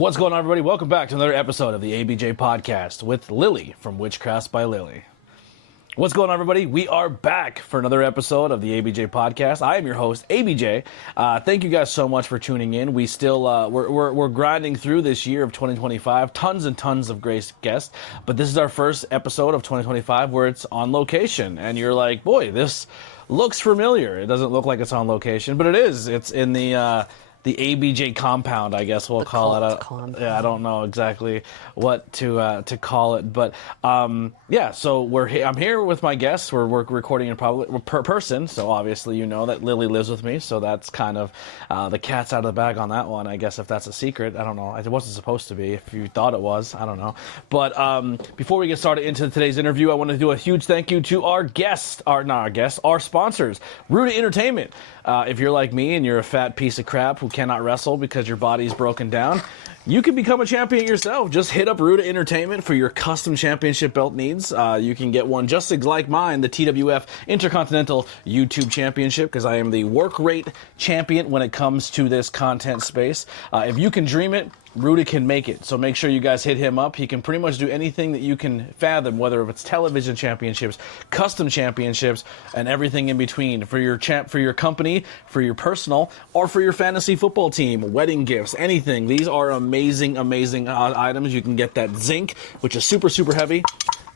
What's going on, everybody? Welcome back to another episode of the ABJ Podcast with Lily from WITCHCRAFTS by Lily. What's going on, everybody? We are back for another episode of the ABJ Podcast. I am your host, ABJ. Thank you guys so much for tuning in. We still we're grinding through this year of 2025. Tons and tons of great guests, but this is our first episode of 2025 where it's on location, and you're like, boy, this looks familiar. It doesn't look like it's on location, but it is. It's in the ABJ compound, I guess we'll call it. Yeah, I don't know exactly what to call it, but yeah. So I'm here with my guests. We're recording in per person, so obviously you know that Lily lives with me, so that's kind of the cat's out of the bag on that one. I guess if that's a secret, I don't know. It wasn't supposed to be. If you thought it was, I don't know. But before we get started into today's interview, I want to do a huge thank you to our sponsors, Ruta Entertainment. If you're like me and you're a fat piece of crap who cannot wrestle because your body's broken down, you can become a champion yourself. Just hit up Ruta Entertainment for your custom championship belt needs. You can get one just like mine, the TWF Intercontinental YouTube Championship, because I am the work rate champion when it comes to this content space. If you can dream it, Ruta can make it. So make sure you guys hit him up. He can pretty much do anything that you can fathom, whether it's television championships, custom championships, and everything in between for your company, for your personal, or for your fantasy football team, wedding gifts, anything. These are amazing items. You can get that zinc, which is super heavy.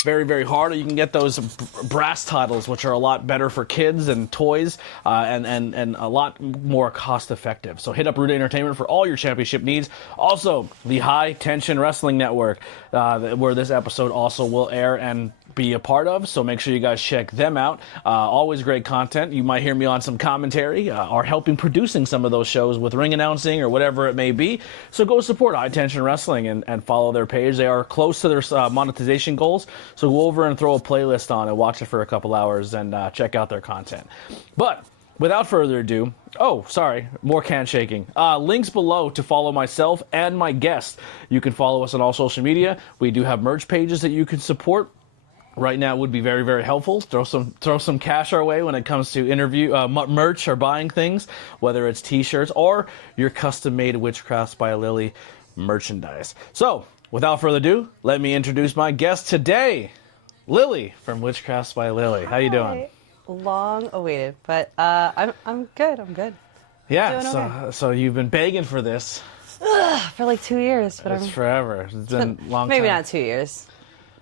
Very, very hard. Or you can get those brass titles, which are a lot better for kids and toys, and a lot more cost effective. So hit up Ruta Entertainment for all your championship needs. Also, the High Tension Wrestling Network, where this episode also will air and be a part of, so make sure you guys check them out. Always great content. You might hear me on some commentary or helping producing some of those shows with ring announcing or whatever it may be. So go support High Tension Wrestling and follow their page. They are close to their monetization goals, so go over and throw a playlist on and watch it for a couple hours and check out their content. But without further ado, more can shaking. Links below to follow myself and my guest. You can follow us on all social media. We do have merch pages that you can support. Right now would be very, very helpful. Throw some cash our way when it comes to merch or buying things, whether it's t-shirts or your custom-made WITCHCRAFTS by Lily merchandise. So, without further ado, let me introduce my guest today, Lily from WITCHCRAFTS by Lily. How you doing? Long awaited, but I'm good. I'm good. Yeah. Okay. So you've been begging for this for like 2 years, but it's forever. It's been a long time. Maybe not 2 years.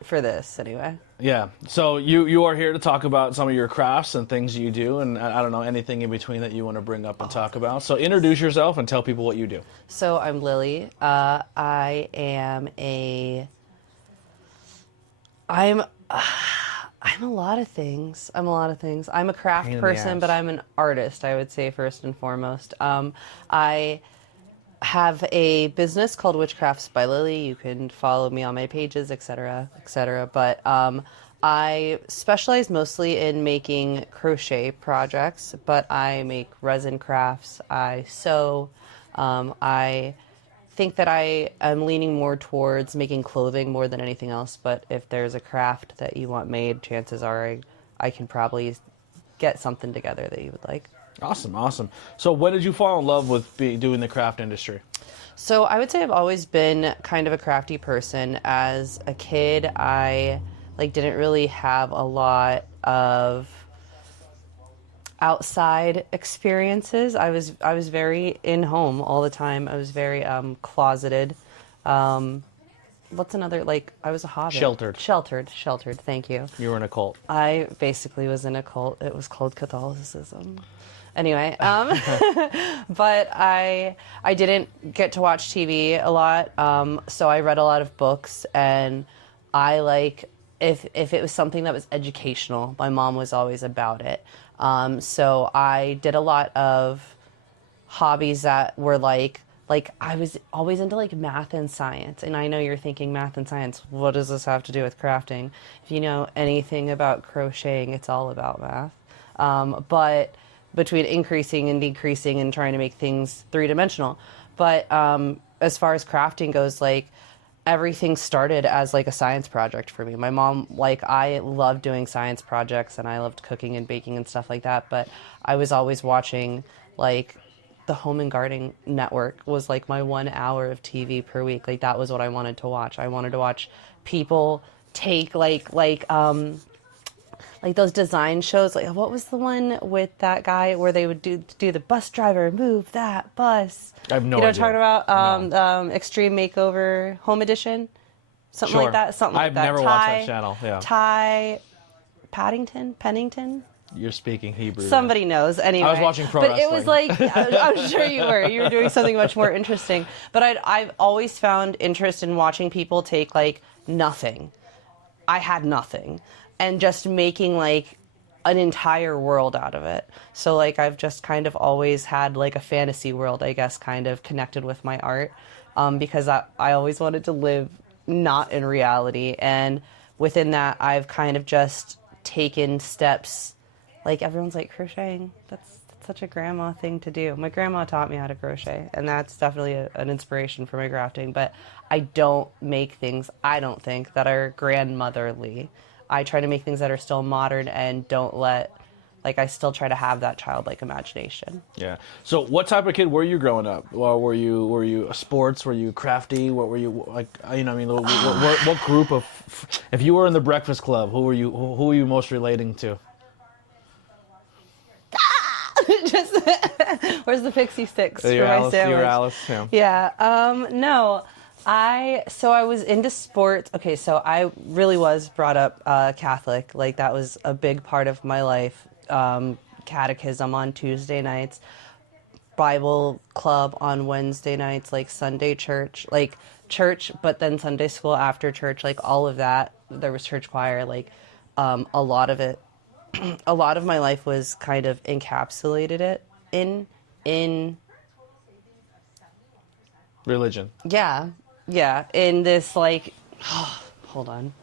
For this, anyway. Yeah. So you are here to talk about some of your crafts and things you do, and I don't know, anything in between that you want to bring up and talk about. So introduce yourself and tell people what you do. So I'm Lily. I'm a lot of things. I'm a craft person, but I'm an artist, I would say, first and foremost. I have a business called WITCHCRAFTS by Lily. You can follow me on my pages, etc., etc. But I specialize mostly in making crochet projects, but I make resin crafts. I sew. I think that I am leaning more towards making clothing more than anything else. But if there's a craft that you want made, chances are I can probably get something together that you would like. Awesome. So when did you fall in love with doing the craft industry? So I would say I've always been kind of a crafty person. As a kid, I didn't really have a lot of outside experiences. I was very in home all the time. I was very closeted. What's another, I was a hobbit. Sheltered, thank you. You were in a cult. I basically was in a cult. It was called Catholicism. Anyway, but I didn't get to watch TV a lot, so I read a lot of books, and if it was something that was educational, my mom was always about it. So I did a lot of hobbies that were I was always into math and science, and I know you're thinking math and science, what does this have to do with crafting? If you know anything about crocheting, it's all about math. But between increasing and decreasing and trying to make things three-dimensional. But as far as crafting goes, everything started as a science project for me. My mom, I loved doing science projects, and I loved cooking and baking and stuff like that, but I was always watching the Home and Garden Network was like my 1 hour of TV per week. Like that was what I wanted to watch. I wanted to watch people take like those design shows. Like what was the one with that guy where they would do the bus driver move that bus? I have no idea. idea. What I'm talking about? No. Extreme Makeover Home Edition, something Sure. like that. Something like I've that. never watched that channel. Yeah. Ty Pennington. You're speaking Hebrew. Somebody knows. Anyway, I was watching pro but wrestling. it was like I'm sure you were. You were doing something much more interesting. But I've always found interest in watching people take like nothing. I had nothing, and just making like an entire world out of it. So like I've just kind of always had like a fantasy world, I guess, kind of connected with my art, because I always wanted to live not in reality, and within that I've kind of just taken steps. Like everyone's like crocheting. That's such a grandma thing to do. My grandma taught me how to crochet, and that's definitely an inspiration for my crafting. But I don't make things, I don't think, that are grandmotherly. I try to make things that are still modern and don't let, like I still try to have that childlike imagination. Yeah. So what type of kid were you growing up? Well, were you sports? Were you crafty? What were you like? You know, I mean, what group of? If you were in the Breakfast Club, who were you most relating to? Just where's the pixie sticks for my Alice, sandwich? you're Alice. Yeah. No. I was into sports. Okay, so I really was brought up Catholic. Like that was a big part of my life. Catechism on Tuesday nights, Bible club on Wednesday nights, like Sunday church, but then Sunday school after church, like all of that. There was church choir, like a lot of it. A lot of my life was kind of encapsulated it in Religion. Yeah, in this like, hold on.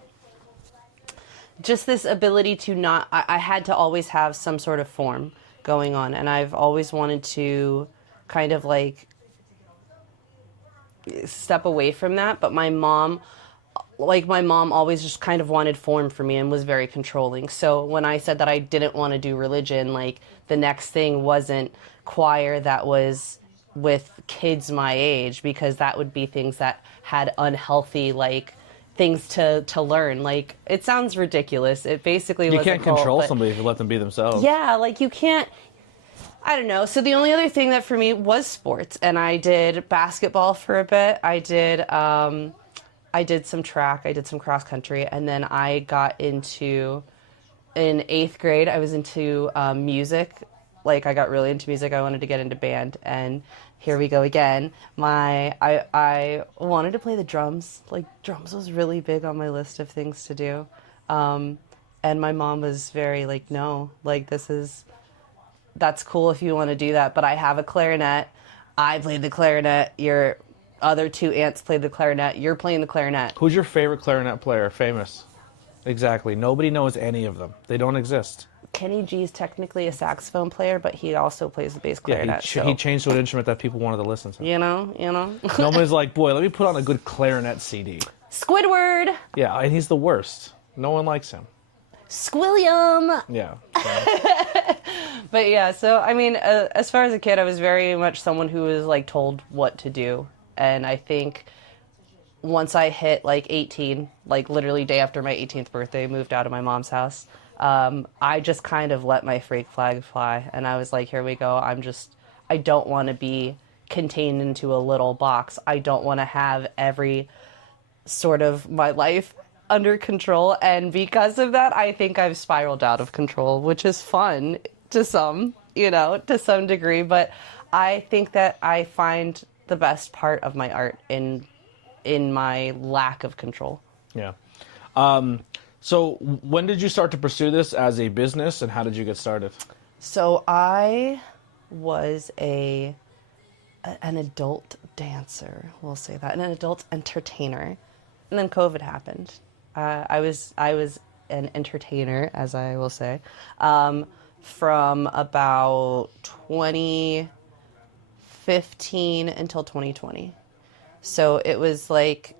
Just this ability to not, I had to always have some sort of form going on, and I've always wanted to kind of like step away from that, but my mom always just kind of wanted form for me and was very controlling. So when I said that I didn't want to do religion, like the next thing wasn't choir that was with kids my age, because that would be things that had unhealthy like things to learn. Like it sounds ridiculous. It basically you was can't control somebody if you let them be themselves. Yeah, like you can't. I don't know. So the only other thing that for me was sports, and I did basketball for a bit. I did some track. I did some cross country, and then I got into in 8th grade. I was into music. Like I got really into music. I wanted to get into band, and here we go again. I wanted to play the drums. Like drums was really big on my list of things to do, and my mom was very like, no, like that's cool if you want to do that, but I have a clarinet. I played the clarinet. Your other 2 aunts played the clarinet. You're playing the clarinet. Who's your favorite clarinet player? Famous. Exactly. Nobody knows any of them. They don't exist. Kenny G's technically a saxophone player, but he also plays the bass clarinet. Yeah, he changed to an instrument that people wanted to listen to. You know. Nobody's like, boy, let me put on a good clarinet CD. Squidward. Yeah, and he's the worst. No one likes him. Squilliam. Yeah. So. But yeah, so I mean, as far as a kid, I was very much someone who was like told what to do. And I think once I hit like 18, like literally day after my 18th birthday, moved out of my mom's house, I just kind of let my freak flag fly. And I was like, here we go. I don't want to be contained into a little box. I don't want to have every sort of my life under control. And because of that, I think I've spiraled out of control, which is fun to some degree. But I think that I find the best part of my art in my lack of control. Yeah. So when did you start to pursue this as a business, and how did you get started? So I was an adult dancer, we'll say that, and an adult entertainer. And then COVID happened. I was an entertainer, as I will say, from about 2015 until 2020. So it was like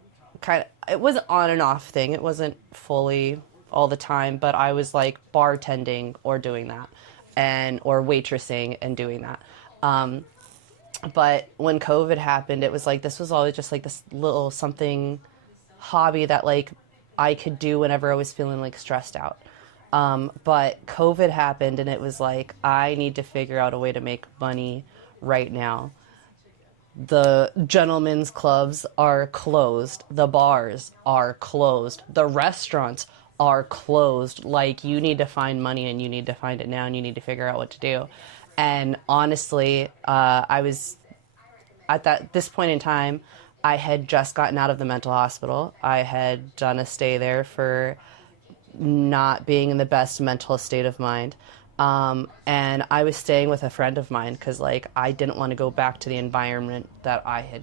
it was an on and off thing. It wasn't fully all the time, but I was like bartending or doing that, or waitressing and doing that. But when COVID happened, it was like, this was always just like this little something hobby that like I could do whenever I was feeling like stressed out. But COVID happened and it was like, I need to figure out a way to make money right now. The gentlemen's clubs are closed. The bars are closed. The restaurants are closed. Like, you need to find money and you need to find it now and you need to figure out what to do. And honestly, I was at this point in time, I had just gotten out of the mental hospital. I had done a stay there for not being in the best mental state of mind. And I was staying with a friend of mine because, like, I didn't want to go back to the environment that I had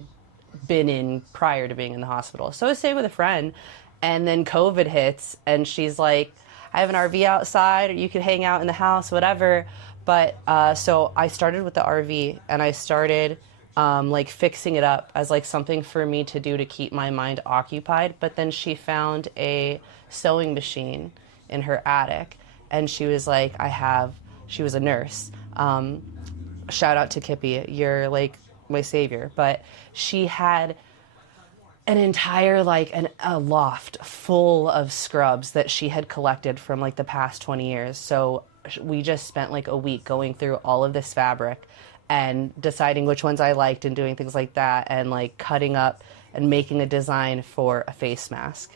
been in prior to being in the hospital. So I was staying with a friend, and then COVID hits, and she's like, I have an RV outside, or you could hang out in the house, whatever. But so I started with the RV, and I started like fixing it up as like something for me to do to keep my mind occupied. But then she found a sewing machine in her attic, and she was like, she was a nurse. Shout out to Kippy, you're like my savior. But she had an entire like a loft full of scrubs that she had collected from like the past 20 years. So we just spent like a week going through all of this fabric and deciding which ones I liked and doing things like that, and like cutting up and making a design for a face mask.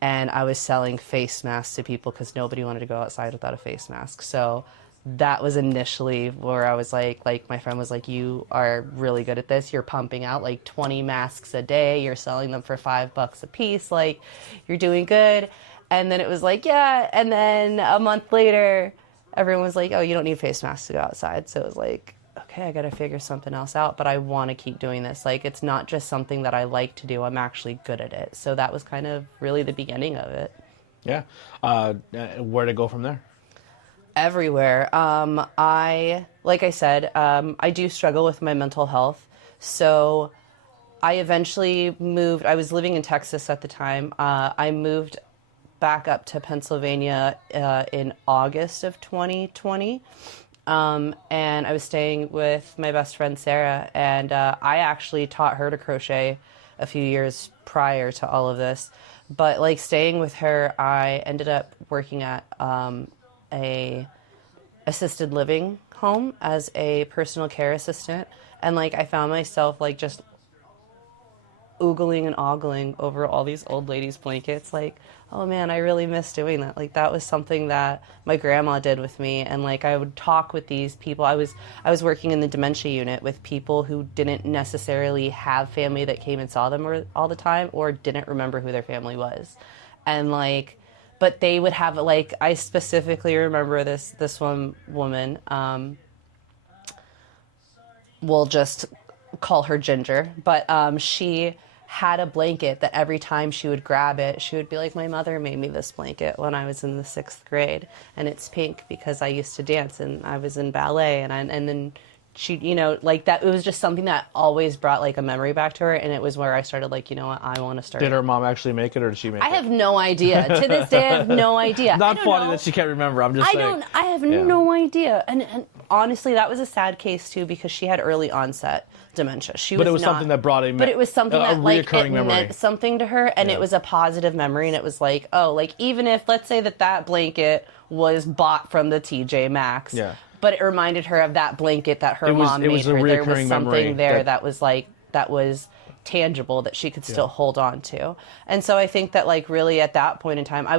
And I was selling face masks to people because nobody wanted to go outside without a face mask. So that was initially where I was like my friend was like, you are really good at this. You're pumping out like 20 masks a day. You're selling them for $5 a piece. Like, you're doing good. And then it was like, yeah. And then a month later, everyone was like, oh, you don't need face masks to go outside. So it was like, okay, I got to figure something else out, but I want to keep doing this. Like, it's not just something that I like to do. I'm actually good at it. So that was kind of really the beginning of it. Yeah. Where to go from there? Everywhere. Like I said, I do struggle with my mental health. So I eventually moved. I was living in Texas at the time. I moved back up to Pennsylvania in August of 2020. And I was staying with my best friend, Sarah, and I actually taught her to crochet a few years prior to all of this. But like staying with her, I ended up working at a assisted living home as a personal care assistant. And like I found myself like just oogling and ogling over all these old ladies' blankets. Like, oh man, I really miss doing that. Like, that was something that my grandma did with me. And like I would talk with these people. I was working in the dementia unit with people who didn't necessarily have family that came and saw them all the time, or didn't remember who their family was. And like, but they would have like, I specifically remember this one woman, we'll just call her Ginger, but she had a blanket that every time she would grab it, she would be like, my mother made me this blanket when I was in the 6th grade, and it's pink because I used to dance and I was in ballet, and then she, you know, like that, it was just something that always brought like a memory back to her, and it was where I started like, you know what, I want to start. Did her mom actually make it, or did she make it? I have no idea. To this day, I have no idea. Not funny that she can't remember. I'm just saying. I have no idea. And honestly, that was a sad case too, because she had early onset dementia. But it was something that brought But it was something that like it memory. meant something to her, and it was a positive memory. And it was like, oh, like even if, let's say that blanket was bought from the TJ Maxx, but it reminded her of that blanket that her mom made her. There was something there that was tangible that she could still hold on to. And so I think that like really at that point in time, I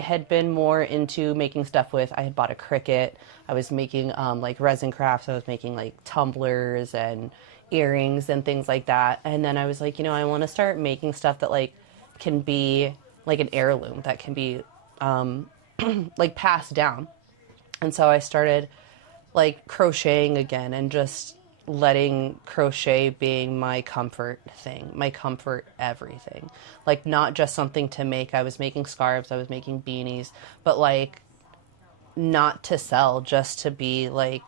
had been more into making stuff with, I had bought a Cricut. I was making like resin crafts. I was making like tumblers and earrings and things like that. And then I was like, you know, I want to start making stuff that like can be like an heirloom, that can be like passed down. And so I started like crocheting again, and just letting crochet being my comfort thing, my comfort everything. Like not just something to make. I was making scarves, I was making beanies, but like not to sell, just to be like,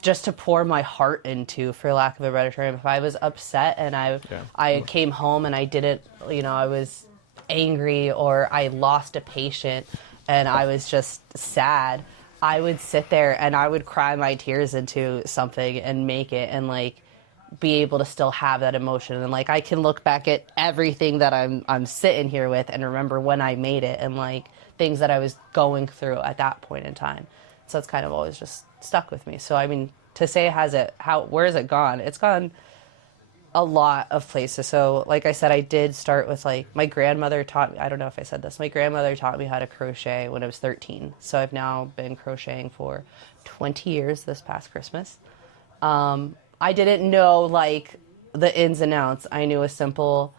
just to pour my heart into, for lack of a better term. If I was upset and I came home and I didn't, you know, I was angry, or I lost a patient and I was just sad, I would sit there and I would cry my tears into something and make it and like be able to still have that emotion. And like I can look back at everything that I'm sitting here with and remember when I made it and like things that I was going through at that point in time. So it's kind of always just stuck with me. So I mean, to say where has it gone? It's gone a lot of places. So like I said, I did start with like my grandmother taught me, I don't know if I said this, my grandmother taught me how to crochet when I was 13. So I've now been crocheting for 20 years this past Christmas. I didn't know like the ins and outs. I knew a simple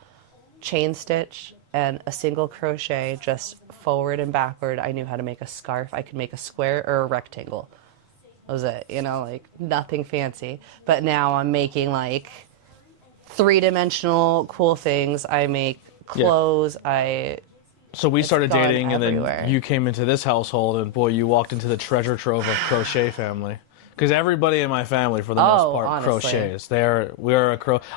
chain stitch and a single crochet just forward and backward. I knew how to make a scarf. I could make a square or a rectangle. That was it, you know, like nothing fancy. But now I'm making like three-dimensional cool things. I make clothes. So we started dating everywhere. And then you came into this household and boy, you walked into the treasure trove of crochet family. Because everybody in my family, for the most part, honestly. crochets.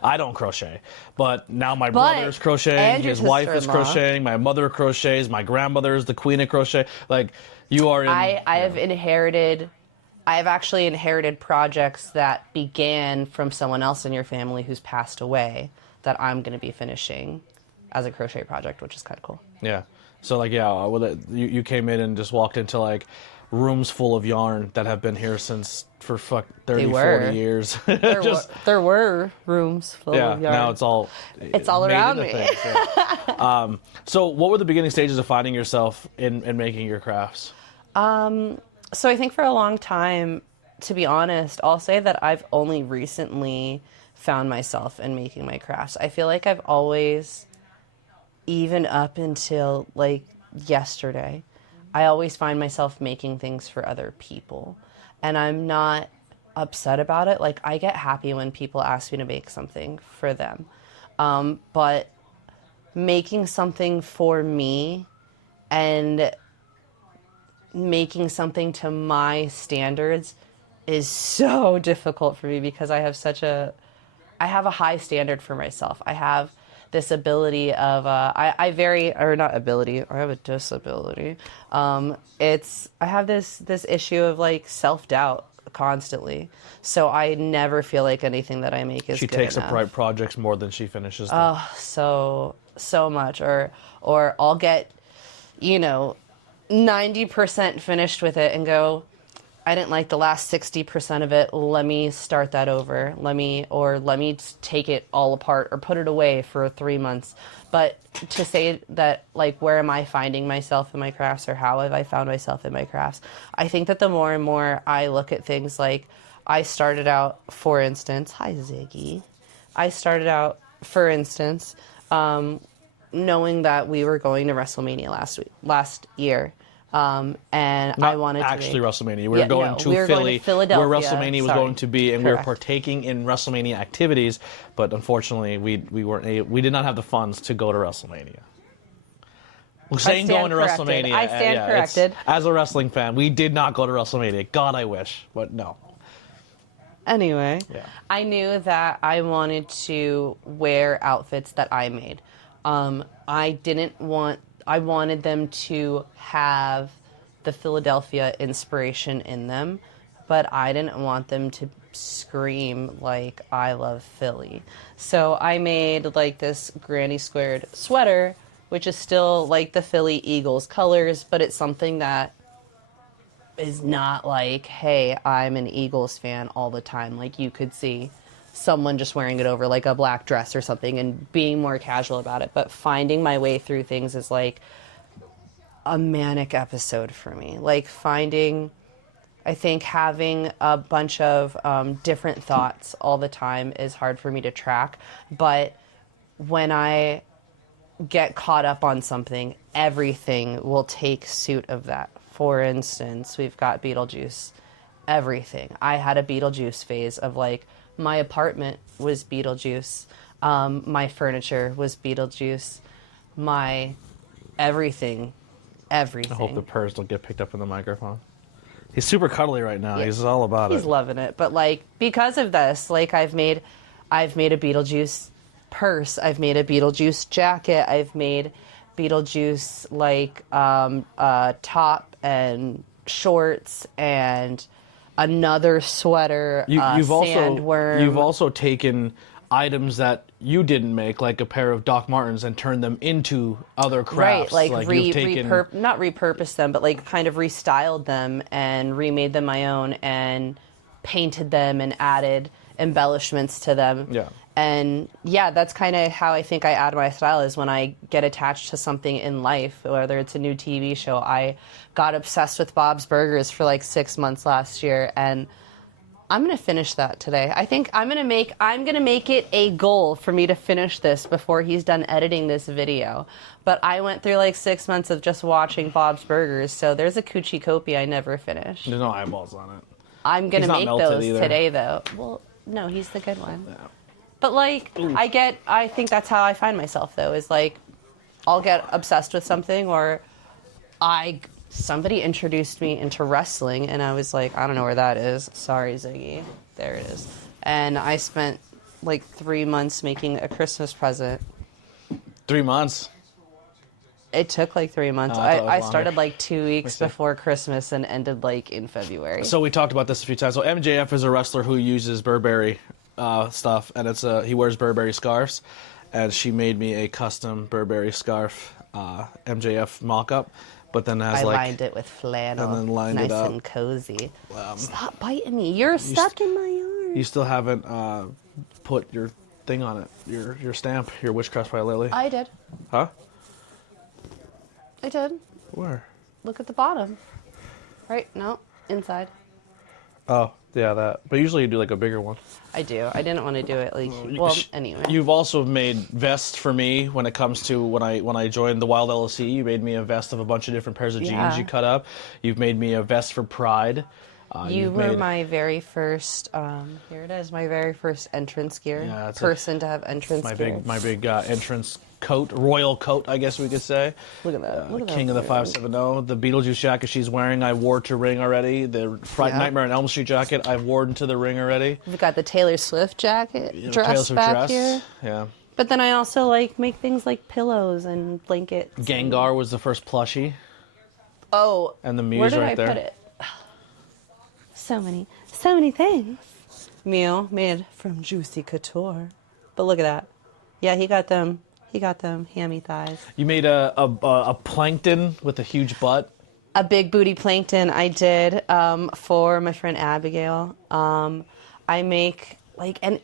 I don't crochet, but now my brother's crocheting, his wife is crocheting, my mother crochets, my grandmother is the queen of crochet. Like, you are in... I've actually inherited projects that began from someone else in your family who's passed away that I'm going to be finishing as a crochet project, which is kind of cool. Yeah. So, like, you came in and just walked into, like, rooms full of yarn that have been here for 30, 40 years. There were rooms full of yarn. Yeah, now it's all around me. Things, yeah. So what were the beginning stages of finding yourself in making your crafts? So I think for a long time, to be honest, I'll say that I've only recently found myself in making my crafts. I feel like I've always, even up until like yesterday, I always find myself making things for other people. And I'm not upset about it. Like, I get happy when people ask me to make something for them. But making something for me and making something to my standards is so difficult for me because I have a high standard for myself. I have this ability of, I have a disability. I have this issue of like self-doubt constantly. So I never feel like anything that I make is good enough. She takes up projects more than she finishes them. Oh, so much. Or I'll get, 90% finished with it and go, I didn't like the last 60% of it. Let me start that over. Let me take it all apart or put it away for 3 months. But to say that, like, where am I finding myself in my crafts or how have I found myself in my crafts? I think that the more and more I look at things, like I started out, for instance, hi Ziggy. I started out, for instance, knowing that we were going to WrestleMania last year. And I wanted to WrestleMania. We were going to Philly, Philadelphia, where WrestleMania was going to be, and Correct. we were partaking in WrestleMania activities. But unfortunately, we did not have the funds to go to WrestleMania. Saying going to WrestleMania, I stand corrected. As a wrestling fan, we did not go to WrestleMania. God, I wish, but no. Anyway, I knew that I wanted to wear outfits that I made. I wanted them to have the Philadelphia inspiration in them, but I didn't want them to scream like I love Philly. So I made like this granny squared sweater, which is still like the Philly Eagles colors, but it's something that is not like, hey, I'm an Eagles fan all the time. Like you could see someone just wearing it over like a black dress or something and being more casual about it. But finding my way through things is like a manic episode for me. Like I think having a bunch of different thoughts all the time is hard for me to track. But when I get caught up on something, everything will take suit of that. For instance, we've got Beetlejuice. Everything. I had a Beetlejuice phase of like, my apartment was Beetlejuice. My furniture was Beetlejuice. My everything. I hope the purrs don't get picked up in the microphone. He's super cuddly right now. Yeah. He's all about it. He's loving it. But like because of this, like I've made a Beetlejuice purse. I've made a Beetlejuice jacket. I've made Beetlejuice like top and shorts and another sweater, sandworm. You've also taken items that you didn't make, like a pair of Doc Martens, and turned them into other crafts. Right, like you've taken... not repurposed them, but like kind of restyled them and remade them my own and painted them and added embellishments to them. Yeah. And yeah, that's kind of how I think I add my style, is when I get attached to something in life, whether it's a new TV show. I got obsessed with Bob's Burgers for like 6 months last year, and I'm going to finish that today. I think I'm going to make it a goal for me to finish this before he's done editing this video. But I went through like 6 months of just watching Bob's Burgers, so there's a coochie copia I never finished. There's no eyeballs on it. I'm going to make those either. today, though. Well, no, he's the good one. Yeah. But like, I think that's how I find myself, though, is like, I'll get obsessed with something, or somebody introduced me into wrestling, and I was like, I don't know where that is. Sorry, Ziggy. There it is. And I spent like 3 months making a Christmas present. 3 months? It took like 3 months. Oh, I started like 2 weeks before Christmas and ended like in February. So we talked about this a few times. So MJF is a wrestler who uses Burberry stuff, and he wears Burberry scarves, and she made me a custom Burberry scarf MJF mock-up. But then I lined it with flannel, and then lined nice it up. and cozy. Stop biting me! You're stuck in my arm. You still haven't put your thing on it, your stamp, your Witchcrafts by Lily. I did. Huh? I did. Where? Look at the bottom. Right? No, inside. Oh, yeah, that. But usually you do like a bigger one. I do. I didn't want to do it like. Anyway. You've also made vests for me when it comes to when I joined the Wild LLC. You made me a vest of a bunch of different pairs of jeans you cut up. You've made me a vest for Pride. You were my very first. Here it is. My very first entrance gear. Yeah, person to have entrance gear. My big entrance coat, royal coat, I guess we could say. Look at that. Look at King that of the 570. The Beetlejuice jacket she's wearing, I wore to ring already. The Nightmare on Elm Street jacket, I've worn to the ring already. We've got the Taylor Swift jacket dress back here. Yeah. But then I also like make things like pillows and blankets. Gengar was the first plushie. Oh. And the Muse where did right I there. Put it? So many things. Meal made from juicy couture. But look at that. Yeah, he got them hammy thighs. You made a plankton with a huge butt. A big booty plankton I did for my friend Abigail. I make and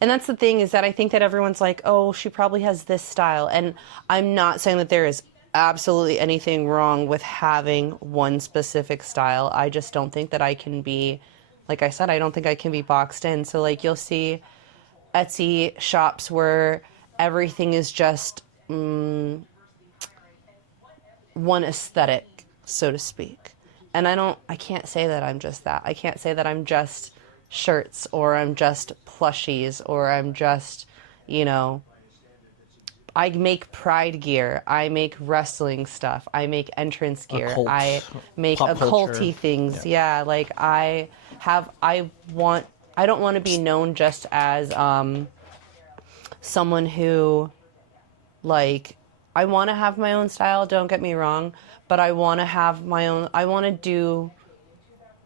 that's the thing, is that I think that everyone's like, oh, she probably has this style, and I'm not saying that there is absolutely anything wrong with having one specific style. I just don't think that I can be, like I said, I don't think I can be boxed in. So like you'll see Etsy shops where everything is just one aesthetic, so to speak. And I can't say that I'm just that. I can't say that I'm just shirts, or I'm just plushies, or I'm just, I make Pride gear. I make wrestling stuff. I make entrance gear. I make occulty things. Yeah, like I don't want to be known just as someone who, like, I want to have my own style, don't get me wrong, but I want to have my own, I want to do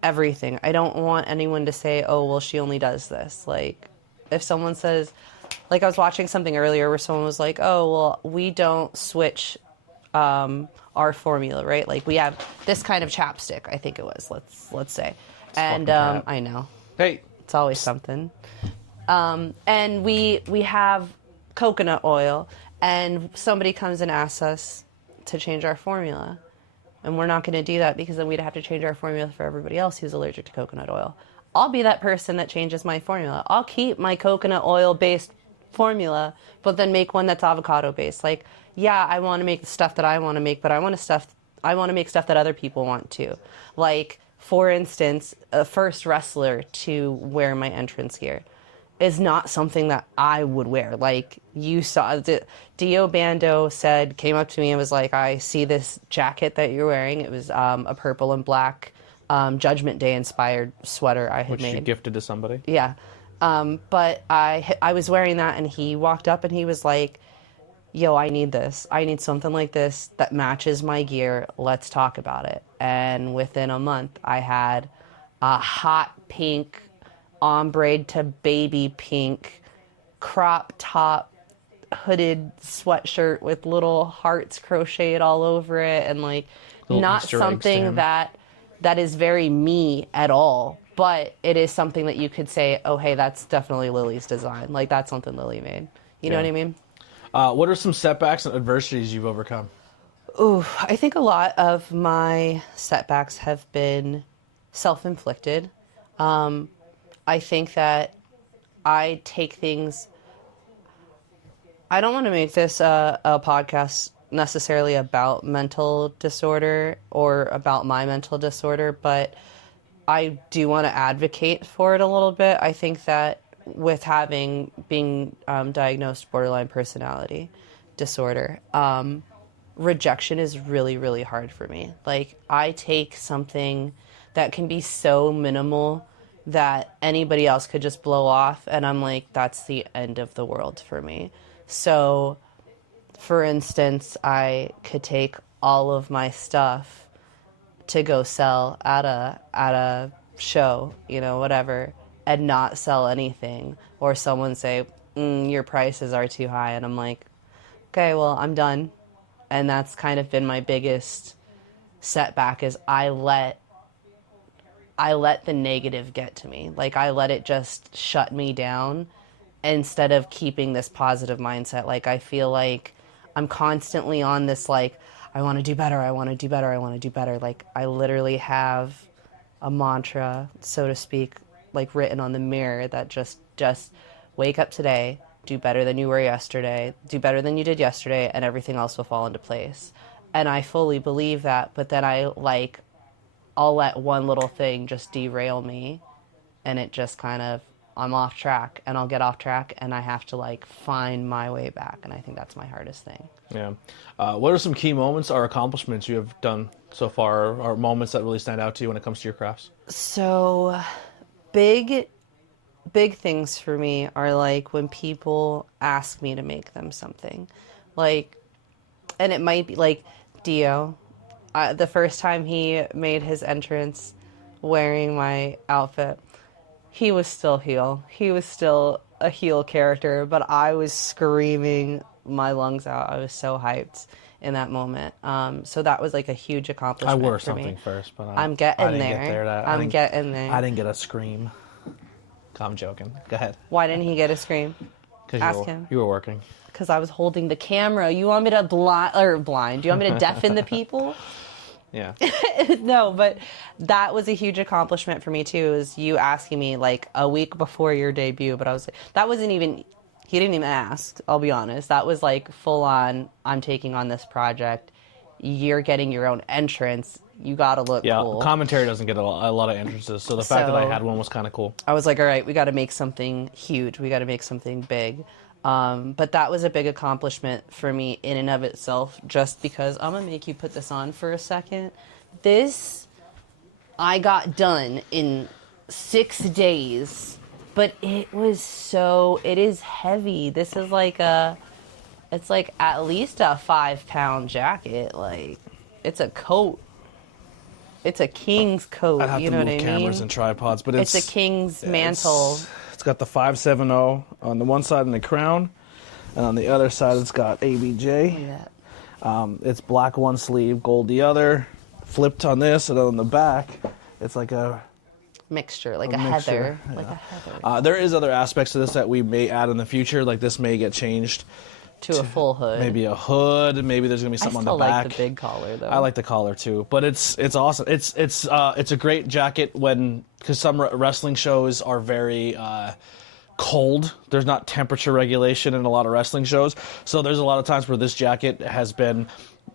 everything. I don't want anyone to say, oh, well, she only does this. Like, if someone says, like, I was watching something earlier where someone was like, oh, well, we don't switch our formula, right? Like, we have this kind of chapstick, I think it was, let's say. And I know. Hey. It's always something. And we have coconut oil, and somebody comes and asks us to change our formula. And we're not going to do that, because then we'd have to change our formula for everybody else who's allergic to coconut oil. I'll be that person that changes my formula. I'll keep my coconut oil-based formula, but then make one that's avocado-based. Like, yeah, I want to make the stuff that I want to make, but I want to make stuff that other people want too. Like, for instance, a first wrestler to wear my entrance gear is not something that I would wear. Like, you saw, Dio Bando came up to me and was like, I see this jacket that you're wearing. It was a purple and black Judgment Day inspired sweater I had made. Which you gifted to somebody? Yeah. But I was wearing that, and he walked up and he was like, yo, I need this. I need something like this that matches my gear. Let's talk about it. And within a month, I had a hot pink, ombre to baby pink, crop top, hooded sweatshirt with little hearts crocheted all over it, and like Little not Easter eggs, something Sam. that is very me at all. But it is something that you could say, oh, hey, that's definitely Lily's design. Like, that's something Lily made. You know what I mean? What are some setbacks and adversities you've overcome? Ooh, I think a lot of my setbacks have been self-inflicted. I think that I take things... I don't want to make this a podcast necessarily about mental disorder or about my mental disorder, but I do want to advocate for it a little bit. I think that with being diagnosed borderline personality disorder, rejection is really, really hard for me. Like, I take something that can be so minimal that anybody else could just blow off, and I'm like, that's the end of the world for me. So, for instance, I could take all of my stuff to go sell at a show, you know, whatever, and not sell anything, or someone say, your prices are too high, and I'm like, okay, well, I'm done. And that's kind of been my biggest setback, is I let the negative get to me. Like, I let it just shut me down instead of keeping this positive mindset. Like, I feel like I'm constantly on this, like, I want to do better, I want to do better, I want to do better. Like, I literally have a mantra, so to speak, like, written on the mirror that just wake up today, do better than you were yesterday, do better than you did yesterday, and everything else will fall into place. And I fully believe that, but then I'll let one little thing just derail me, and it just kind of, I'm off track, and I'll get off track, and I have to, like, find my way back, and I think that's my hardest thing. Yeah. What are some key moments or accomplishments you have done so far, or moments that really stand out to you when it comes to your crafts? So, big things for me are, like, when people ask me to make them something. Like, and it might be, like, Dio. The first time he made his entrance wearing my outfit, he was still heel. He was still a heel character, but I was screaming my lungs out. I was so hyped in that moment. So that was like a huge accomplishment I wore for me. something first, but I'm getting I didn't there. Get there. I'm getting there. I didn't get a scream. I'm joking. Go ahead. Why didn't he get a scream? Ask him. You were working. Because I was holding the camera. You want me to blind? Do you want me to deafen the people? Yeah. No, but that was a huge accomplishment for me too, is you asking me like a week before your debut, but I was like, that wasn't even, he didn't even ask, I'll be honest. That was like full on, I'm taking on this project. You're getting your own entrance. You gotta look cool. Yeah, commentary doesn't get a lot of entrances, so the fact that I had one was kind of cool. I was like, all right, we gotta make something huge. We gotta make something big. But that was a big accomplishment for me in and of itself, just because I'm gonna make you put this on for a second. This I got done in 6 days, but it is heavy. This is like it's like at least a 5-pound jacket. Like, it's a coat. It's a king's coat. I'd have you to know move what I mean? cameras and tripods, but It's a king's mantle. It's got the 570 on the one side and the crown, and on the other side it's got ABJ. Yeah. It's black one sleeve, gold the other, flipped on this, and then on the back it's like a Mixture, like a mixture, heather. yeah. Like a heather. There is other aspects to this that we may add in the future, like this may get changed To a full hood. maybe a hood, maybe there's gonna be something on the back. I still like the big collar though. I like the collar too, but it's awesome. It's a great jacket because some wrestling shows are very cold. There's not temperature regulation in a lot of wrestling shows, so there's a lot of times where this jacket has been,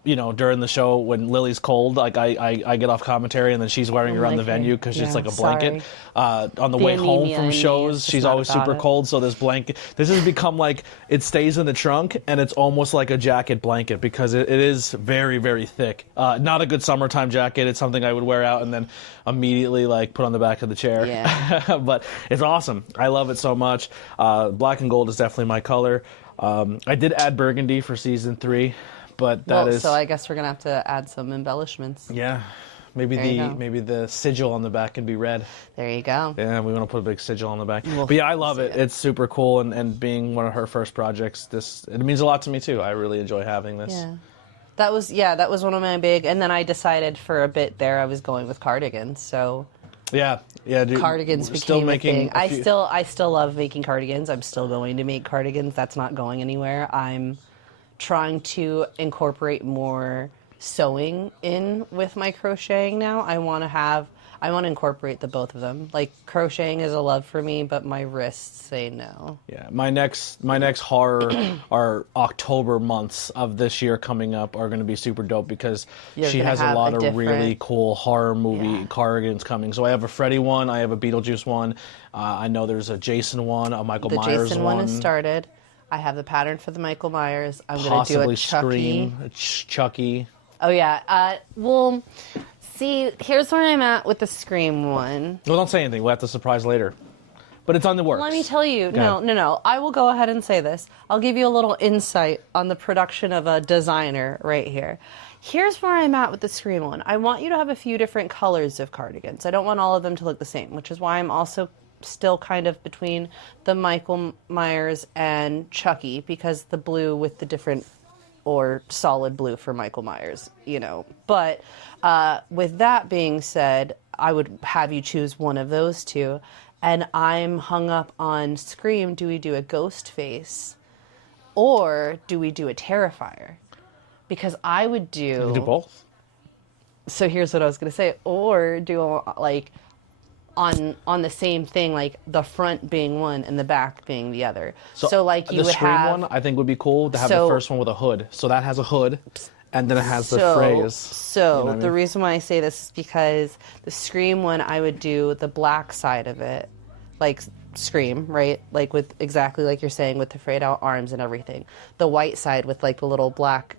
during the show when Lily's cold, like I get off commentary and then she's wearing it around the venue because it's like a blanket. On the way home from shows, she's always super cold, so this blanket, this has become like, it stays in the trunk and it's almost like a jacket blanket because it is very, very thick. Not a good summertime jacket. It's something I would wear out and then immediately like put on the back of the chair. Yeah. But it's awesome. I love it so much. Black and gold is definitely my color. I did add burgundy for season 3, but that is so I guess we're gonna have to add some embellishments. yeah. Maybe the sigil on the back can be red. There you go. Yeah, we want to put a big sigil on the back. But yeah, I love it. It's super cool, and being one of her first projects, it means a lot to me too. I really enjoy having this. Yeah. That was one of my big, and then I decided for a bit there I was going with cardigans. So yeah, dude, cardigans became a thing. I still love making cardigans. I'm still going to make cardigans. That's not going anywhere. I'm trying to incorporate more sewing in with my crocheting now. I want to incorporate the both of them. Like, crocheting is a love for me, but my wrists say no. Yeah, my next horror our October months of this year coming up are going to be super dope because she has a lot of really cool horror movie cardigans coming. So I have a Freddy one, I have a Beetlejuice one, I know there's a Jason one, a Michael Myers one. The Jason one has started. I have the pattern for the Michael Myers. I'm going to do a Chucky. Chucky. Oh, yeah. Well, see, here's where I'm at with the Scream one. Well, don't say anything. We'll have to surprise later. But it's on the works. Let me tell you. No. I will go ahead and say this. I'll give you a little insight on the production of a designer right here. Here's where I'm at with the Scream one. I want you to have a few different colors of cardigans. I don't want all of them to look the same, which is why I'm also still kind of between the Michael Myers and Chucky, because the blue with the different or solid blue for Michael Myers, But with that being said, I would have you choose one of those two. And I'm hung up on Scream. Do we do a ghost face or do we do a Terrifier? Because I would do both. So here's what I was going to say. Or do on the same thing, like the front being one and the back being the other. So like you the would Scream have one, I think would be cool to have the first one with a hood. So that has a hood, and then it has the phrase. So the reason why I say this is because the Scream one, I would do the black side of it, like Scream, right? Like with exactly like you're saying with the frayed out arms and everything. The white side with like the little black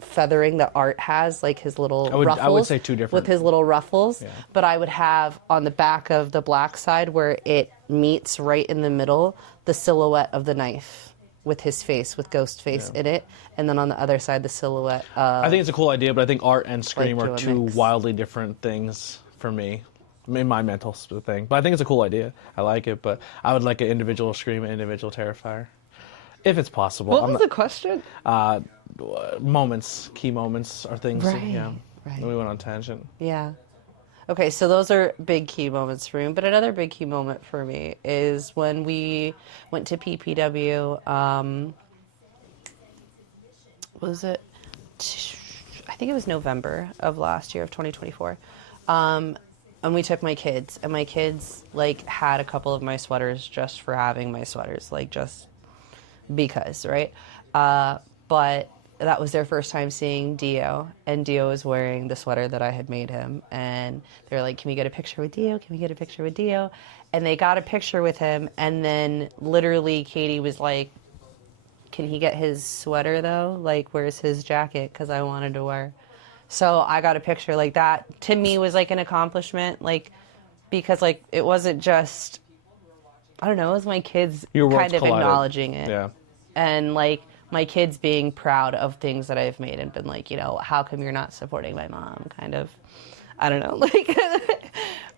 feathering that Art has, like his little ruffles. I would say two different. With his little ruffles. Yeah. But I would have on the back of the black side where it meets right in the middle, the silhouette of the knife with his face, with ghost face in it. And then on the other side, the silhouette. I think it's a cool idea, but I think Art and Scream are two wildly different things for me. In my mental thing. But I think it's a cool idea. I like it, but I would like an individual Scream and individual Terrifier. If it's possible. What was the question? Key moments are things. Right. Yeah. Right. We went on tangent. Yeah. Okay, so those are big key moments for me. But another big key moment for me is when we went to PPW. Was it? I think it was November of last year, of 2024. And we took my kids, and my kids had a couple of my sweaters just for having my sweaters, just because, right? But that was their first time seeing Dio, and Dio was wearing the sweater that I had made him, and they were like, "Can we get a picture with Dio? Can we get a picture with Dio?" And they got a picture with him, and then literally Katie was like, "Can he get his sweater though? Where's his jacket? Because I wanted to wear." So I got a picture that. To me was an accomplishment, because it wasn't just, I don't know, it was my kids kind of acknowledging it. Yeah. And my kids being proud of things that I've made and been how come you're not supporting my mom? Kind of, I don't know,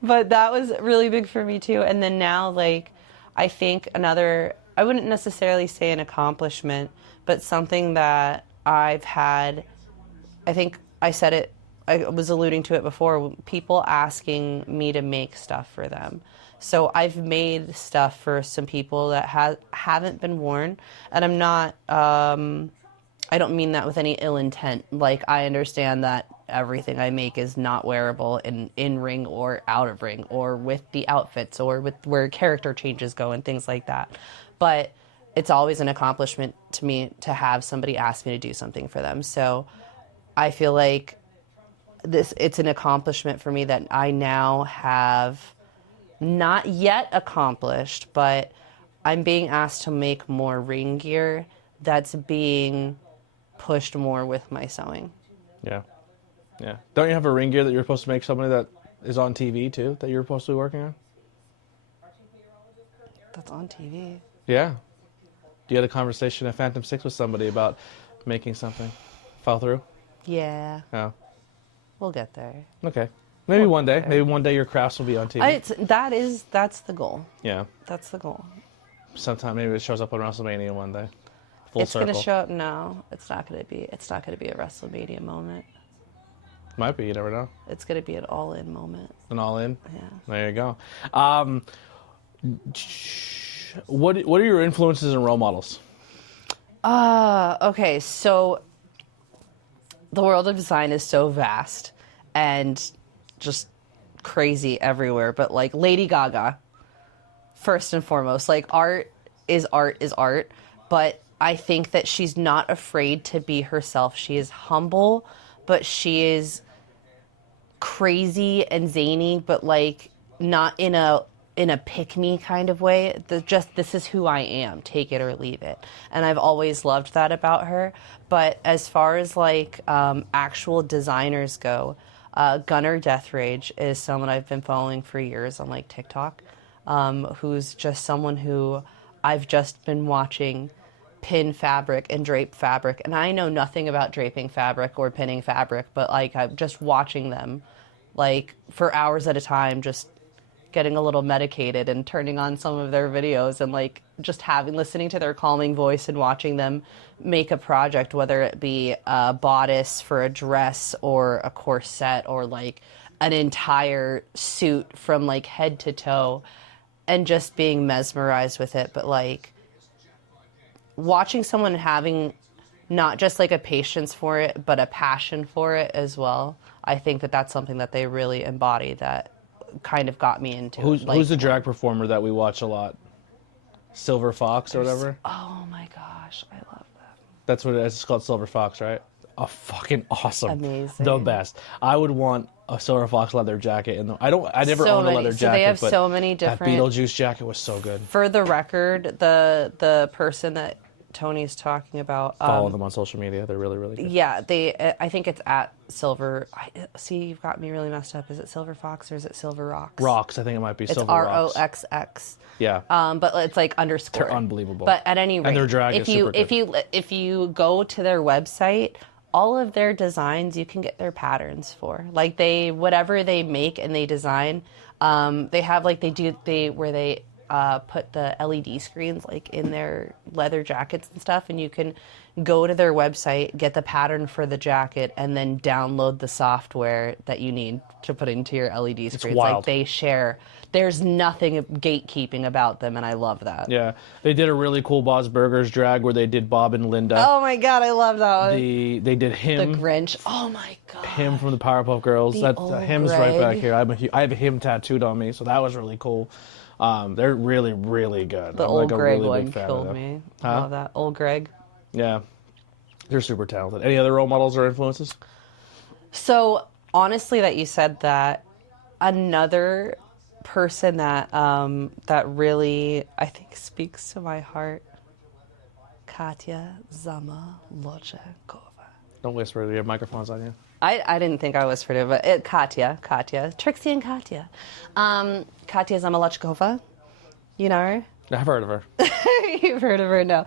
but that was really big for me too. And then now, I think I wouldn't necessarily say an accomplishment, but something that I've had, I think I said it, I was alluding to it before, people asking me to make stuff for them. So I've made stuff for some people that haven't been worn, and I'm not, I don't mean that with any ill intent. I understand that everything I make is not wearable in ring or out of ring, or with the outfits, or with where character changes go and things like that. But it's always an accomplishment to me to have somebody ask me to do something for them. So I feel like it's an accomplishment for me that I now have not yet accomplished, but I'm being asked to make more ring gear that's being pushed more with my sewing. Yeah. Yeah. Don't you have a ring gear that you're supposed to make somebody that is on TV too, that you're supposed to be working on? That's on TV. Yeah. You had a conversation at Phantom 6 with somebody about making something. Fall through? Yeah. Oh. We'll get there. Okay. Maybe one day. Maybe one day your crafts will be on TV. That's the goal. Yeah. That's the goal. Sometime maybe it shows up on WrestleMania one day. Full It's circle. gonna show up. No, it's not gonna be. It's not gonna be a WrestleMania moment. Might be. You never know. It's gonna be an all-in moment. An all-in. Yeah. There you go. What are your influences and role models? Okay, so the world of design is so vast and just crazy everywhere, but like Lady Gaga, first and foremost, like art is art, but I think that she's not afraid to be herself. She is humble, but she is crazy and zany, but like not in a pick-me kind of way. This is who I am, take it or leave it. And I've always loved that about her. But as far as like actual designers go, Gunnar Death Rage is someone I've been following for years on like TikTok, who's just someone who I've just been watching pin fabric and drape fabric. And I know nothing about draping fabric or pinning fabric, but like I'm just watching them like for hours at a time, just getting a little medicated and turning on some of their videos and like just listening to their calming voice and watching them make a project, whether it be a bodice for a dress or a corset or like an entire suit from like head to toe, and just being mesmerized with it. But like watching someone having not just like a patience for it, but a passion for it as well. I think that that's something that they really embody that kind of got me into it. Who's the drag performer that we watch a lot? Silver Fox or whatever? Oh my gosh, I love that. That's what it is. It's called Silver Fox, right? Oh, fucking awesome. Amazing. The best. I would want a Silver Fox leather jacket. I never So owned a many. leather So jacket. they have but so many different- That Beetlejuice jacket was so good. For the record, the person that Tony's talking about. Follow them on social media. They're really, really good. Yeah, I think it's at Silver. See, you've got me really messed up. Is it Silver Fox or is it Silver Rocks? Rocks. I think it might be It's Silver Rocks. ROXX. Yeah. But it's like underscore. They're unbelievable. But at any rate, And their drag is super good. if you go to their website, all of their designs you can get their patterns for. Like whatever they make and they design, they have like where they put the LED screens like in their leather jackets and stuff, and you can go to their website, get the pattern for the jacket, and then download the software that you need to put into your LED screens. wild. Like they share. There's nothing gatekeeping about them, and I love that. Yeah. They did a really cool Bob's Burgers drag where they did Bob and Linda. Oh my god, I love that one. They did him. The Grinch. Oh my god. Him from the Powerpuff Girls. The That old him's right back Greg. here. I have him tattooed on me, so that was really cool. They're really, really good. The I'm old like a Greg really one big fan of killed them. me. Huh? I love that. Old Greg. Yeah. They're super talented. Any other role models or influences? So honestly, that you said that, another person that that really I think speaks to my heart, Katya Zamolodchikova. Don't whisper. You have microphones on you. I didn't think I was for it, but Katya, Trixie and Katya. Katya Zamolodchikova. You know her? I've heard of her. You've heard of her, no.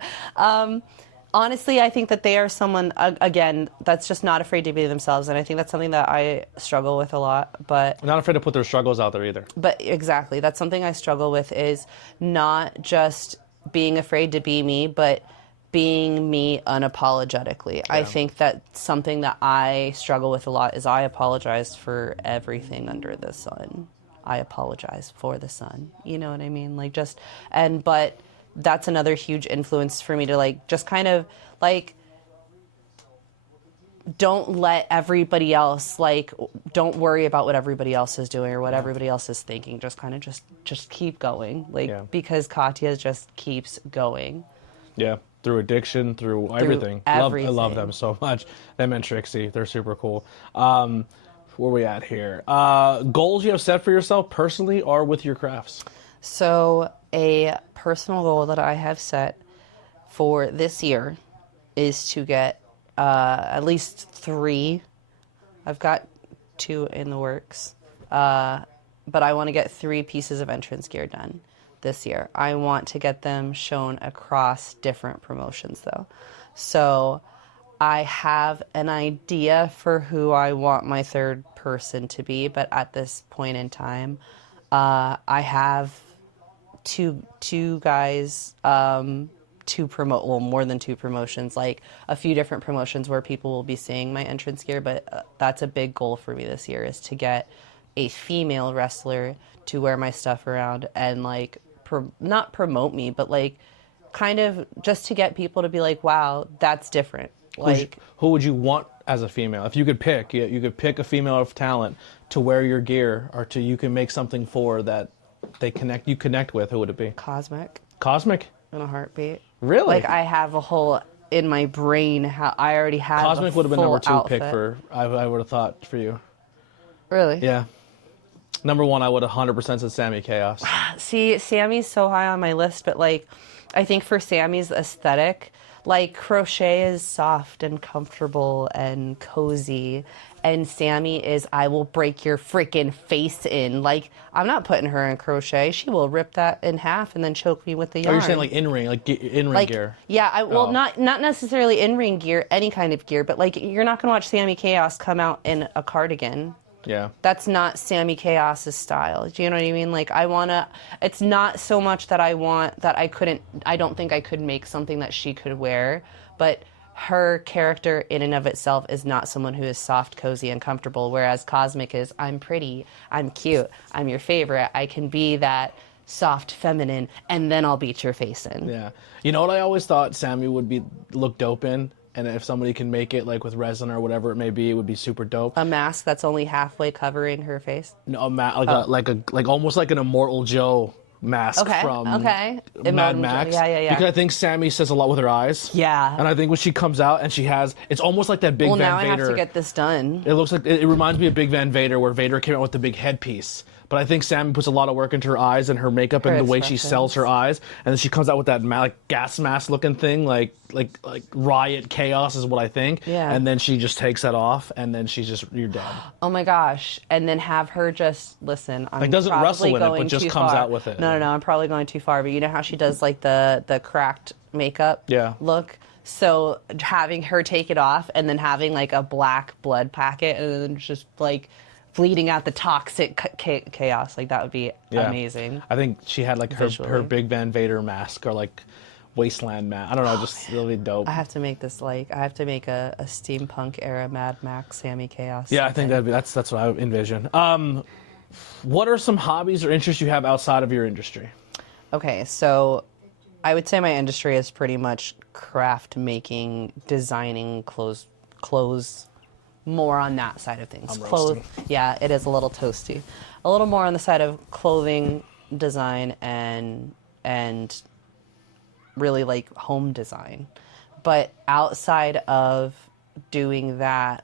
Honestly, I think that they are someone, again, that's just not afraid to be themselves, and I think that's something that I struggle with a lot, but... I'm not afraid to put their struggles out there either. But exactly, that's something I struggle with, is not just being afraid to be me, but being me unapologetically. I think that's something that I struggle with a lot, is I apologize for everything under the sun. I apologize for the sun. You know what I mean? Like just, but that's another huge influence for me to like, just kind of like, don't let everybody else, like, don't worry about what everybody else is doing or what everybody else is thinking. Just kind of just keep going. Like, because Katya just keeps going. Yeah. Through addiction, through everything. I love them so much. Them and Trixie, they're super cool. Where are we at here? Goals you have set for yourself personally or with your crafts? So a personal goal that I have set for this year is to get at least 3. I've got 2 in the works. But I want to get 3 pieces of entrance gear done this year. I want to get them shown across different promotions, though. So I have an idea for who I want my third person to be, but at this point in time, I have two guys to promote, well, more than 2 promotions, like a few different promotions where people will be seeing my entrance gear, but that's a big goal for me this year, is to get a female wrestler to wear my stuff around and like not promote me, but like kind of just to get people to be like, wow, that's different. Like, who would you want as a female? If you could pick, you could pick a female of talent to wear your gear, or you can make something for that you connect with. Who would it be? Cosmic. Cosmic? In a heartbeat. Really? Like, I have a whole in my brain how I already have Cosmic would have been number 2 outfit. pick for I would have thought for you. Really? Yeah. Number 1, I would 100% said Sammy Chaos. See, Sammy's so high on my list, but like, I think for Sammy's aesthetic, like, crochet is soft and comfortable and cozy, and Sammy is, I will break your freaking face in. Like, I'm not putting her in crochet. She will rip that in half and then choke me with the yarn. Oh, you're saying like in-ring gear? Yeah, not necessarily in-ring gear, any kind of gear, but like, you're not going to watch Sammy Chaos come out in a cardigan. Yeah. That's not Sammy Chaos's style. Do you know what I mean? Like, it's not so much that I don't think I could make something that she could wear, but her character in and of itself is not someone who is soft, cozy, and comfortable, whereas Cosmic is, I'm pretty, I'm cute, I'm your favorite, I can be that soft, feminine, and then I'll beat your face in. Yeah. You know what I always thought Sammy would look dope in? And if somebody can make it like with resin or whatever it may be, it would be super dope. A mask that's only halfway covering her face? No, like almost like an Immortal Joe mask from Mad Max. Yeah. Because I think Sammy says a lot with her eyes. Yeah. And I think when she comes out and it's almost like that Big Van Vader. Well, now I have to get this done. It looks like, it reminds me of Big Van Vader, where Vader came out with the big headpiece. But I think Sammy puts a lot of work into her eyes and her makeup and the way she sells her eyes. And then she comes out with that like gas mask looking thing, like Riot Chaos is what I think. Yeah. And then she just takes that off, and then you're dead. Oh my gosh. And then have her just, listen, I'm like doesn't probably wrestle in it, going but just too comes far. out with it. No, I'm probably going too far. But you know how she does like the cracked makeup look? So having her take it off and then having like a black blood packet and then just like bleeding out the toxic chaos, like that would be amazing. I think she had like her Big Van Vader mask or like Wasteland mask. I don't know, just really dope. I have to make this I have to make a steampunk era Mad Max Sammy Chaos. Yeah, I think that's what I envision. What are some hobbies or interests you have outside of your industry? Okay, so I would say my industry is pretty much craft making, designing clothes. More on that side of things. Roasting. Yeah, it is a little toasty. A little more on the side of clothing design and really like home design. But outside of doing that,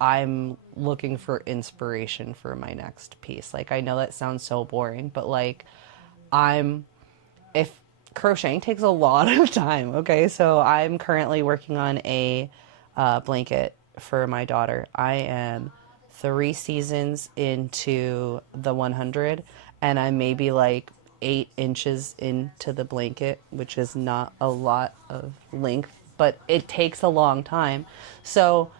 I'm looking for inspiration for my next piece. Like, I know that sounds so boring, but like if crocheting takes a lot of time, okay? So I'm currently working on a blanket for my daughter. I am 3 seasons into the 100, and I'm maybe like 8 inches into the blanket, which is not a lot of length, but it takes a long time. So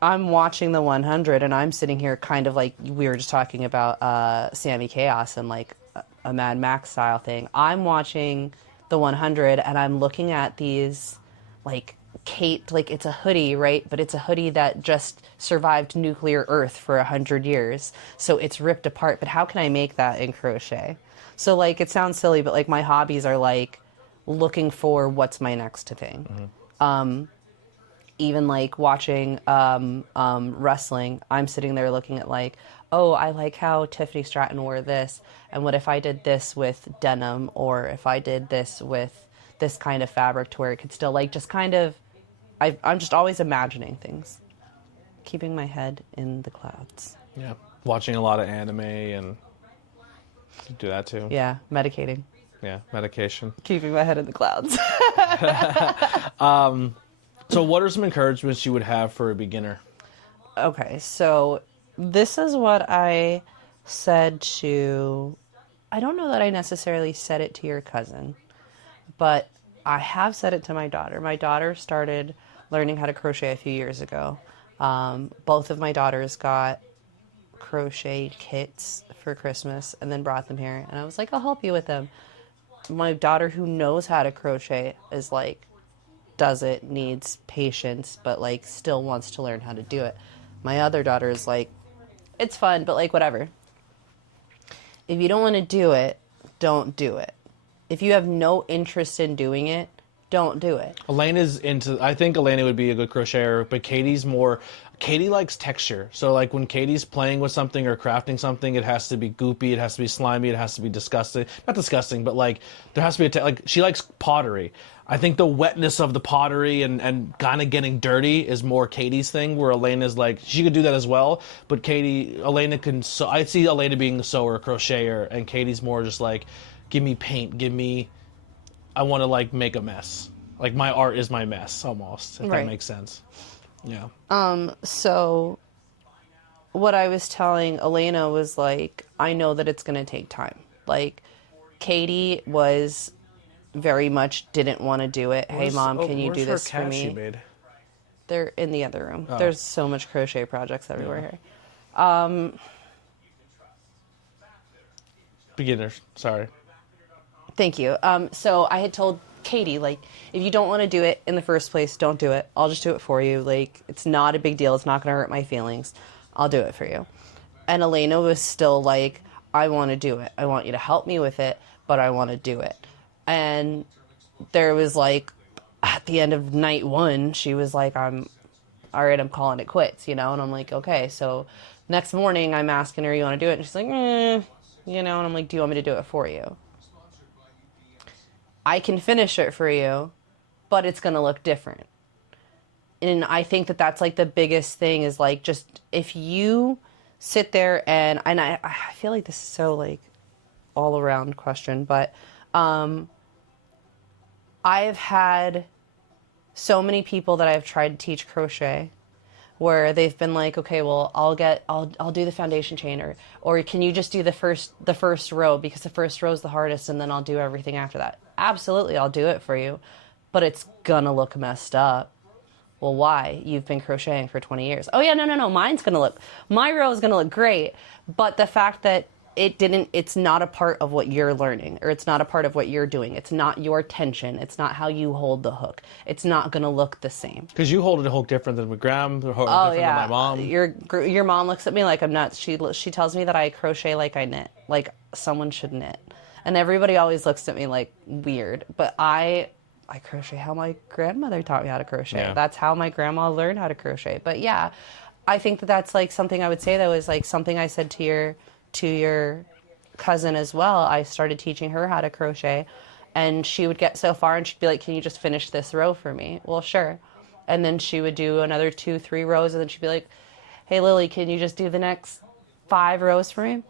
I'm watching the 100, and I'm sitting here kind of like we were just talking about Sammy Chaos and like a Mad Max style thing. I'm watching the 100, and I'm looking at these like Kate, like it's a hoodie, right? But it's a hoodie that just survived nuclear Earth for 100 years. So it's ripped apart. But how can I make that in crochet? So like, it sounds silly, but like my hobbies are like looking for what's my next thing. Mm-hmm. Even like watching wrestling, I'm sitting there looking at like, oh, I like how Tiffany Stratton wore this. And what if I did this with denim? Or if I did this with this kind of fabric to where it could still like just kind of, I'm just always imagining things, keeping my head in the clouds. Yeah, watching a lot of anime and do that too. Yeah, medicating. Yeah, medication. Keeping my head in the clouds. So what are some encouragements you would have for a beginner? Okay, so this is what I said to I don't know that I necessarily said it to your cousin, but I have said it to my daughter. My daughter started learning how to crochet a few years ago. Both of my daughters got crochet kits for Christmas and then brought them here. And I was like, I'll help you with them. My daughter, who knows how to crochet, is like, does it, needs patience, but like still wants to learn how to do it. My other daughter is like, it's fun, but like whatever. If you don't want to do it, don't do it. If you have no interest in doing it, don't do it. Elena's into, I think Elena would be a good crocheter, but Katie likes texture. So like when Katie's playing with something or crafting something, it has to be goopy, it has to be slimy, it has to be disgusting. Not disgusting, but like there has to be like she likes pottery. I think the wetness of the pottery and kind of getting dirty is more Katie's thing, where Elena's like, she could do that as well, but Elena can, so I see Elena being the sewer, crocheter, and Katie's more just like, give me paint, I want to like make a mess. Like my art is my mess almost, if that makes sense. Yeah. So what I was telling Elena was like, I know that it's going to take time. Like Katie was very much didn't want to do it. Hey mom, can you do this for me? She made? They're in the other room. Oh. There's so much crochet projects everywhere here. Beginners, sorry. Thank you. So I had told Katie, like, if you don't want to do it in the first place, don't do it. I'll just do it for you. Like, it's not a big deal. It's not going to hurt my feelings. I'll do it for you. And Elena was still like, I want to do it. I want you to help me with it, but I want to do it. And there was like, at the end of night one, she was like, all right, I'm calling it quits, you know? And I'm like, okay. So next morning I'm asking her, you want to do it? And she's like, you know, and I'm like, do you want me to do it for you? I can finish it for you, but it's going to look different. And I think that that's like the biggest thing is like, just if you sit there and I feel like this is so like all around question, but I've had so many people that I've tried to teach crochet where they've been like, okay, well, I'll do the foundation chain, or can you just do the first row, because the first row is the hardest, and then I'll do everything after that. Absolutely, I'll do it for you, but it's gonna look messed up. Well, why? You've been crocheting for 20 years. Oh yeah, no, my row is gonna look great, but the fact that it's not a part of what you're learning, or it's not a part of what you're doing. It's not your tension. It's not how you hold the hook. It's not going to look the same. Because you hold the hook different than with Graham, different than my mom. Your mom looks at me like I'm nuts. She tells me that I crochet like I knit, like someone should knit. And everybody always looks at me like weird. But I crochet how my grandmother taught me how to crochet. Yeah. That's how my grandma learned how to crochet. But yeah, I think that's like something I would say that was like something I said to your cousin as well. I started teaching her how to crochet, and she would get so far and she'd be like, can you just finish this row for me? Well, sure. And then she would do another 2-3 rows, and then she'd be like, hey Lily, can you just do the next 5 rows for me?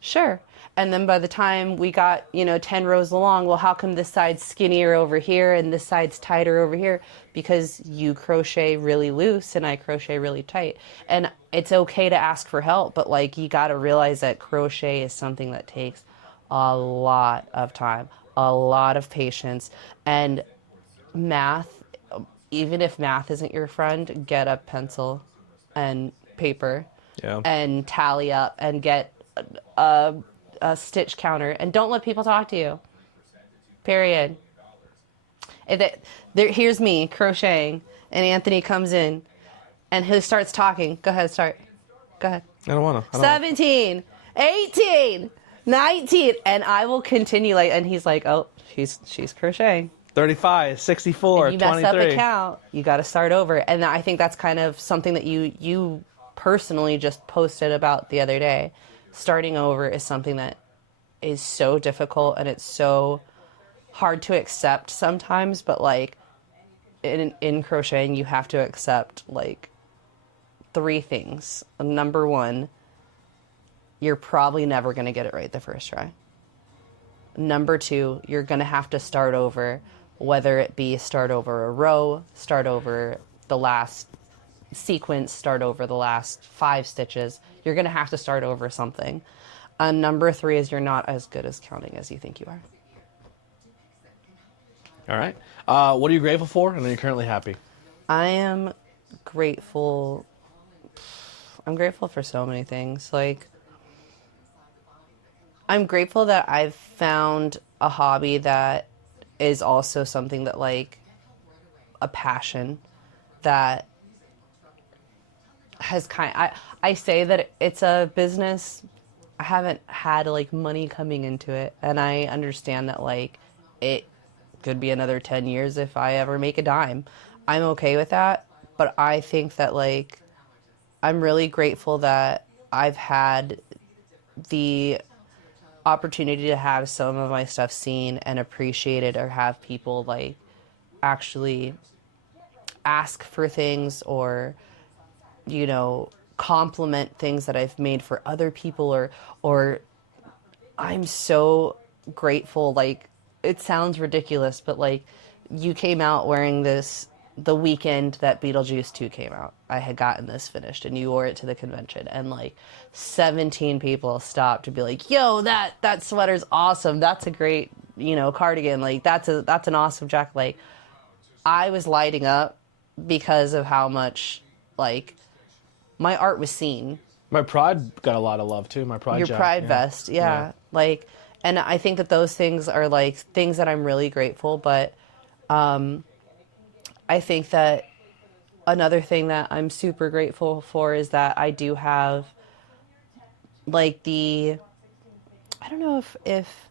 Sure. And then by the time we got 10 rows along, well, how come this side's skinnier over here and this side's tighter over here? Because you crochet really loose and I crochet really tight. And it's okay to ask for help, but like you got to realize that crochet is something that takes a lot of time, a lot of patience, and math. Even if math isn't your friend, get a pencil and paper and tally up and get a stitch counter, and don't let people talk to you. Period. Here's me crocheting, and Anthony comes in, and he starts talking. Go ahead, start. Go ahead. I don't want to. 17, 18, 19, and I will continue and he's like, oh, she's crocheting. 35, 64, and you 23. mess up a count, you got to start over. And I think that's kind of something that you personally just posted about the other day. Starting over is something that is so difficult, and it's so hard to accept sometimes, but like in crocheting you have to accept like 3 things. Number 1, you're probably never going to get it right the first try. Number 2, you're going to have to start over, whether it be start over a row, start over the last sequence, start over the last 5 stitches. You're going to have to start over something. number 3 is you're not as good as counting as you think you are. All right. What are you grateful for, and are you currently happy? I am grateful. I'm grateful for so many things. Like, I'm grateful that I've found a hobby that is also something that, like, a passion that has I say that it's a business. I haven't had, like, money coming into it, and I understand that, like, it could be another 10 years if I ever make a dime. I'm okay with that, but I think that, like, I'm really grateful that I've had the opportunity to have some of my stuff seen and appreciated, or have people, like, actually ask for things, or, you know, compliment things that I've made for other people, or I'm so grateful. Like, it sounds ridiculous, but, like, you came out wearing this the weekend that Beetlejuice 2 came out. I had gotten this finished, and you wore it to the convention, and, like, 17 people stopped to be like, yo, that sweater's awesome. That's a great, you know, cardigan. Like, that's an awesome jacket. Like, I was lighting up because of how much, like, my art was seen. My Pride got a lot of love too. My Pride Your jacket, Pride vest, yeah. Like, and I think that those things are, like, things that I'm really grateful. But I think that another thing that I'm super grateful for is that I do have, like, I don't know if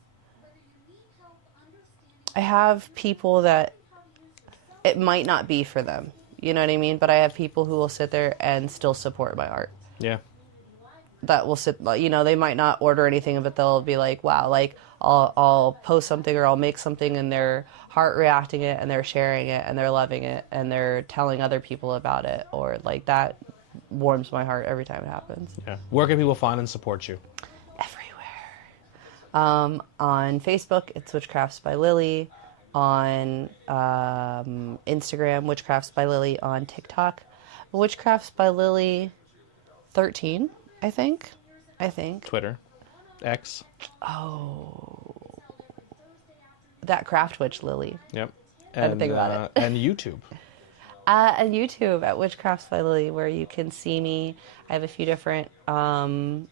I have people that it might not be for them. You know what I mean? But I have people who will sit there and still support my art. Yeah. That will sit, you know, they might not order anything, but they'll be like, wow, like, I'll post something, or I'll make something, and they're heart reacting it, and they're sharing it, and they're loving it, and they're telling other people about it, or, like, that warms my heart every time it happens. Yeah. Where can people find and support you? Everywhere. On Facebook, it's Witchcrafts by Lily. On Instagram, Witchcrafts by Lily. On TikTok, Witchcrafts by Lily 13, I think. Twitter. X. Oh. That Craft Witch Lily. Yep. I didn't think about it. And YouTube. And YouTube at Witchcrafts by Lily, where you can see me. I have a few different videos,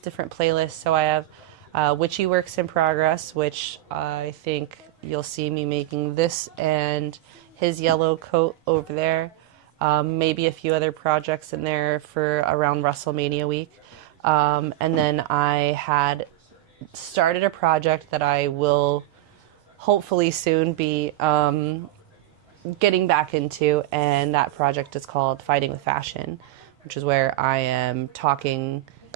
different playlists. So I have Witchy Works in Progress, which I think you'll see me making this and his yellow coat over there. Maybe a few other projects in there for around WrestleMania week. And then I had started a project that I will hopefully soon be getting back into, and that project is called Fighting with Fashion, which is where I am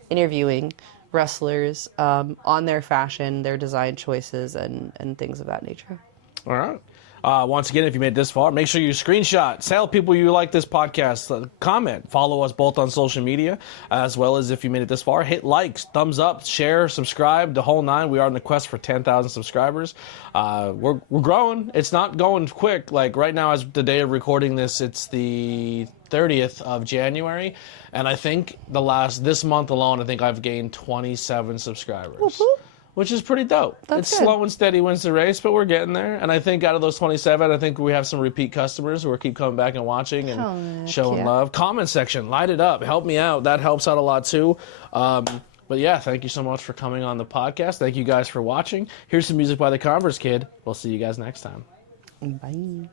interviewing wrestlers on their fashion, their design choices, and things of that nature. All right. Once again, if you made it this far, make sure you screenshot, tell people you like this podcast, comment, follow us both on social media, as well as if you made it this far, hit likes, thumbs up, share, subscribe, the whole nine. We are on the quest for 10,000 subscribers. We're growing. It's not going quick. Like right now, as the day of recording this, it's the 30th of January, and I think this month alone, I think I've gained 27 subscribers. Whoop-whoop. Which is pretty dope. That's it's good. Slow and steady wins the race, but we're getting there. And I think out of those 27, I think we have some repeat customers who are keep coming back and watching and showing love. Comment section, light it up. Help me out. That helps out a lot too. But yeah, thank you so much for coming on the podcast. Thank you guys for watching. Here's some music by the Converse Kid. We'll see you guys next time. Bye.